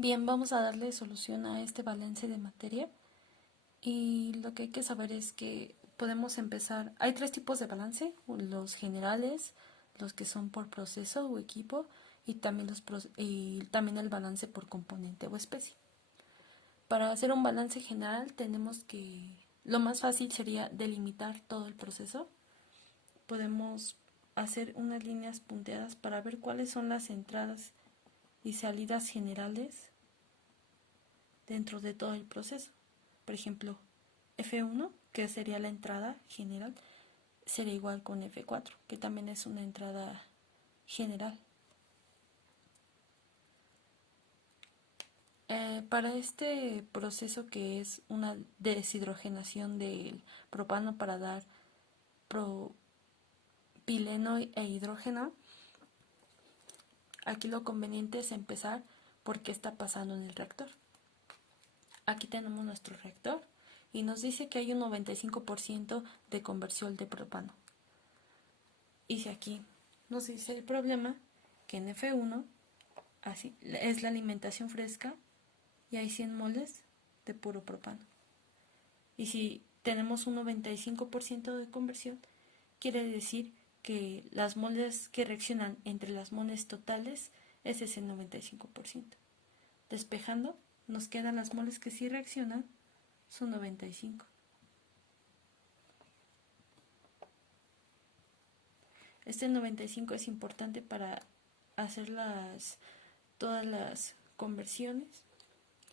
Bien, vamos a darle solución a este balance de materia y lo que hay que saber es que podemos empezar. Hay tres tipos de balance: los generales, los que son por proceso o equipo y también, y también el balance por componente o especie. Para hacer un balance general tenemos que, lo más fácil sería delimitar todo el proceso. Podemos hacer unas líneas punteadas para ver cuáles son las entradas y salidas generales dentro de todo el proceso. Por ejemplo, F1, que sería la entrada general, sería igual con F4, que también es una entrada general. Para este proceso, que es una deshidrogenación del propano para dar propileno e hidrógeno, aquí lo conveniente es empezar por qué está pasando en el reactor. Aquí tenemos nuestro reactor y nos dice que hay un 95% de conversión de propano. Y si aquí nos dice el problema, que en F1 así, es la alimentación fresca y hay 100 moles de puro propano. Y si tenemos un 95% de conversión, quiere decir que las moles que reaccionan entre las moles totales es ese 95%. Despejando, nos quedan las moles que sí reaccionan, son 95. Este 95 es importante para hacer todas las conversiones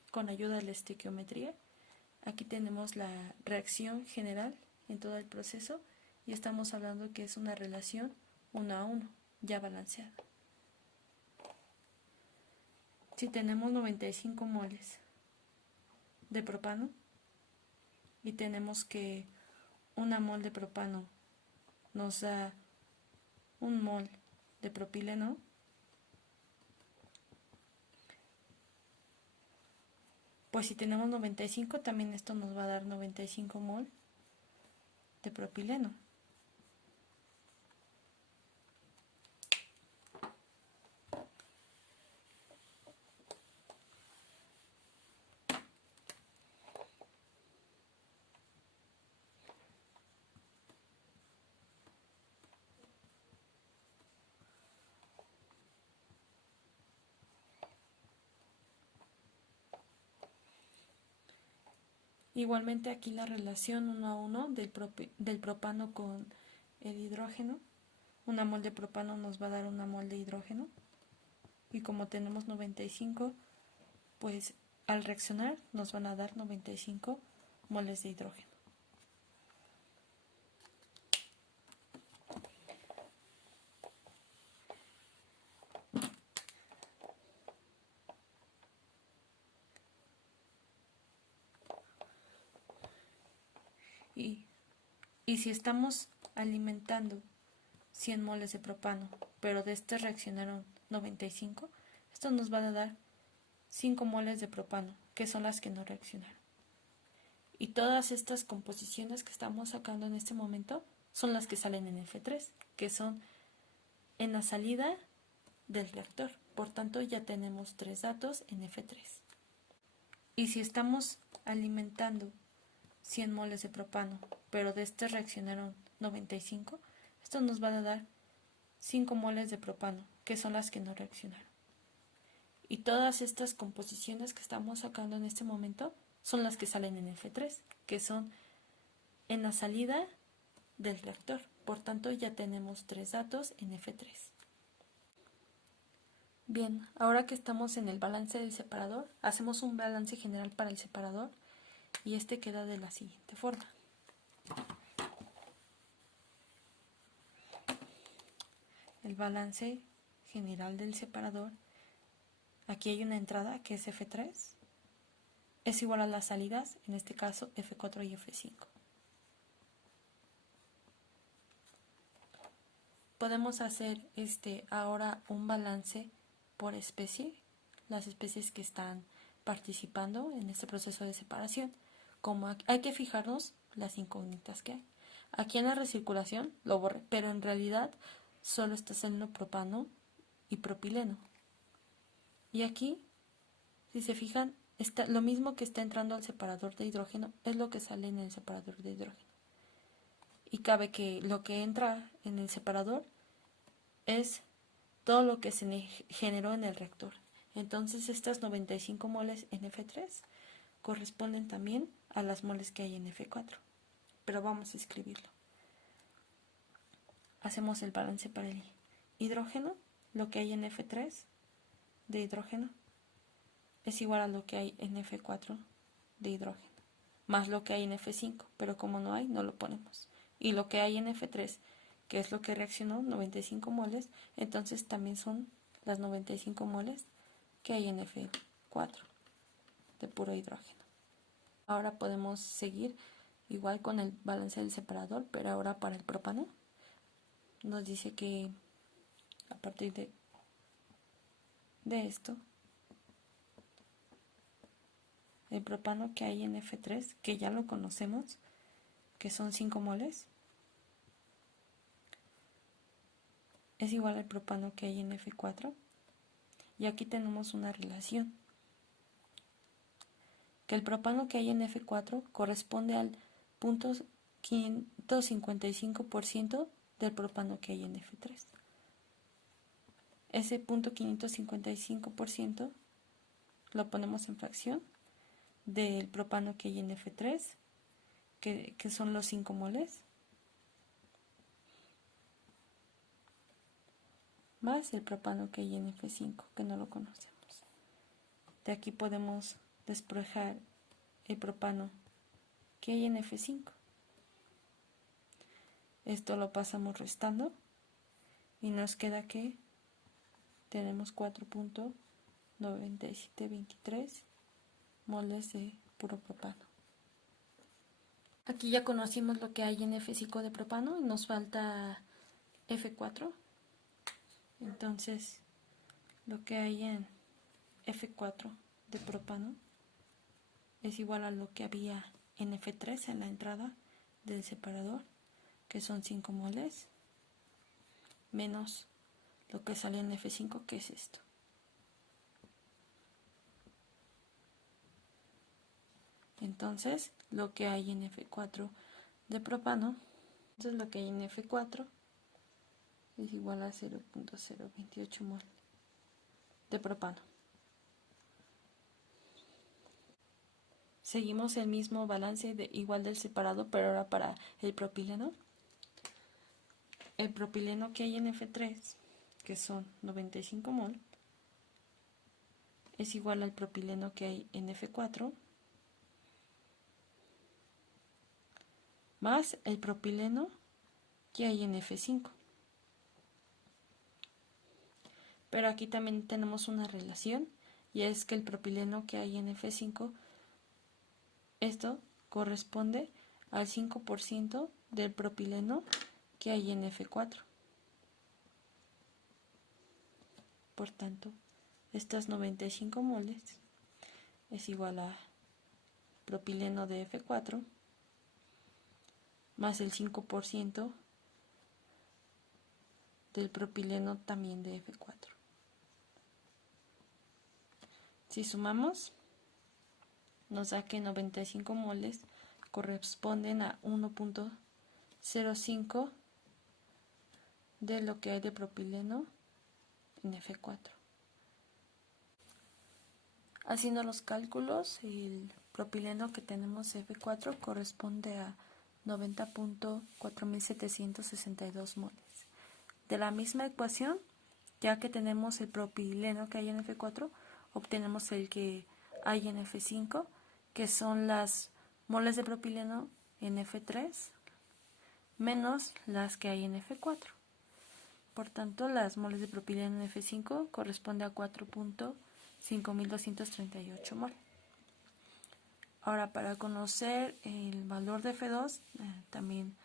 con ayuda de la estequiometría. Aquí tenemos la reacción general en todo el proceso y estamos hablando que es una relación 1:1, ya balanceada. Si tenemos 95 moles de propano y tenemos que una mol de propano nos da un mol de propileno, pues si tenemos 95, también esto nos va a dar 95 mol de propileno. Igualmente aquí la relación 1:1 del propano con el hidrógeno. Una mol de propano nos va a dar una mol de hidrógeno. Y como tenemos 95, pues al reaccionar nos van a dar 95 moles de hidrógeno. Y, y si estamos alimentando 100 moles de propano, pero de este reaccionaron 95, esto nos va a dar 5 moles de propano, que son las que no reaccionaron. Y todas estas composiciones que estamos sacando en este momento son las que salen en F3, que son en la salida del reactor. Por tanto, ya tenemos 3 datos en F3. Y si estamos alimentando 100 moles de propano, pero de este reaccionaron 95, esto nos va a dar 5 moles de propano, que son las que no reaccionaron. Y todas estas composiciones que estamos sacando en este momento son las que salen en F3, que son en la salida del reactor. Por tanto, ya tenemos 3 datos en F3. Bien, ahora que estamos en el balance del separador, hacemos un balance general para el separador y este queda de la siguiente forma. El balance general del separador, aquí hay una entrada que es F3, es igual a las salidas, en este caso F4 y F5. Podemos hacer ahora un balance por especie, las especies que están participando en este proceso de separación. Como hay que fijarnos las incógnitas que hay. Aquí en la recirculación lo borré, pero en realidad solo está saliendo propano y propileno. Y aquí, Si se fijan, lo mismo que está entrando al separador de hidrógeno es lo que sale en el separador de hidrógeno. Y cabe que lo que entra en el separador es todo lo que se generó en el reactor. Entonces estas 95 moles en F3 corresponden también a las moles que hay en F4. Pero vamos a escribirlo. Hacemos el balance para el hidrógeno. Lo que hay en F3 de hidrógeno es igual a lo que hay en F4 de hidrógeno, más lo que hay en F5, pero como no hay, no lo ponemos. Y lo que hay en F3, que es lo que reaccionó, 95 moles, entonces también son las 95 moles que hay en F4 de puro hidrógeno. Ahora podemos seguir igual con el balance del separador, pero ahora para el propano. Nos dice que a partir de esto, el propano que hay en F3, que ya lo conocemos, que son 5 moles, es igual al propano que hay en F4. Y aquí tenemos una relación, que el propano que hay en F4 corresponde al 0.555% del propano que hay en F3. Ese 0.555% lo ponemos en fracción del propano que hay en F3, que son los 5 moles, más el propano que hay en F5, que no lo conocemos. De aquí podemos despejar el propano que hay en F5. Esto lo pasamos restando y nos queda que tenemos 4.9723 moles de puro propano. Aquí ya conocimos lo que hay en F5 de propano y nos falta F4. Entonces, lo que hay en F4 de propano es igual a lo que había en F3 en la entrada del separador, que son 5 moles, menos lo que sale en F5, que es esto. Entonces, lo que hay en F4 de propano, entonces lo que hay en F4 es igual a 0.028 mol de propano. Seguimos el mismo balance igual del separado, pero ahora para el propileno. El propileno que hay en F3, que son 95 mol, es igual al propileno que hay en F4, más el propileno que hay en F5. Pero aquí también tenemos una relación, y es que el propileno que hay en F5, esto corresponde al 5% del propileno que hay en F4. Por tanto, estas 95 moles es igual a propileno de F4 más el 5% del propileno también de F4. Si sumamos, nos da que 95 moles corresponden a 1.05 de lo que hay de propileno en F4. Haciendo los cálculos, el propileno que tenemos F4 corresponde a 90.4762 moles. De la misma ecuación, ya que tenemos el propileno que hay en F4, obtenemos el que hay en F5, que son las moles de propileno en F3 menos las que hay en F4. Por tanto, las moles de propileno en F5 corresponde a 4.5238 mol. Ahora, para conocer el valor de F2, también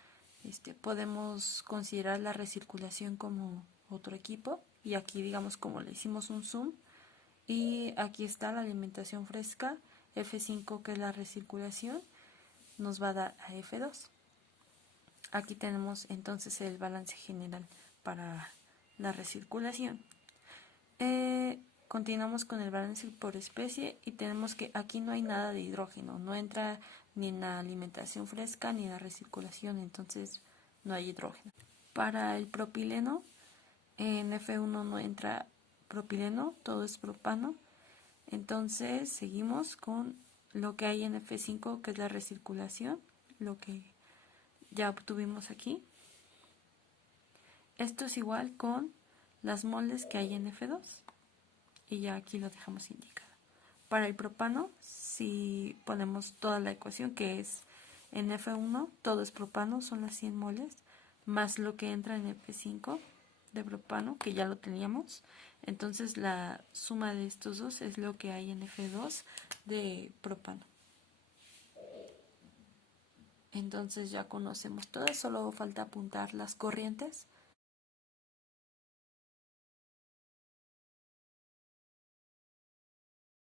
podemos considerar la recirculación como otro equipo, y aquí digamos como le hicimos un zoom, y aquí está la alimentación fresca, F5 que es la recirculación, nos va a dar a F2. Aquí tenemos entonces el balance general para la recirculación. continuamos con el balance por especie y tenemos que aquí no hay nada de hidrógeno, no entra ni en la alimentación fresca ni en la recirculación, entonces no hay hidrógeno. Para el propileno, en F1 no entra propileno, todo es propano, entonces seguimos con lo que hay en F5, que es la recirculación, lo que ya obtuvimos aquí. Esto es igual con las moles que hay en F2 y ya aquí lo dejamos indicado. Para el propano, si ponemos toda la ecuación, que es en F1 todo es propano, son las 100 moles, más lo que entra en F5 de propano, que ya lo teníamos, entonces la suma de estos dos es lo que hay en F2 de propano. Entonces ya conocemos todo, solo falta apuntar las corrientes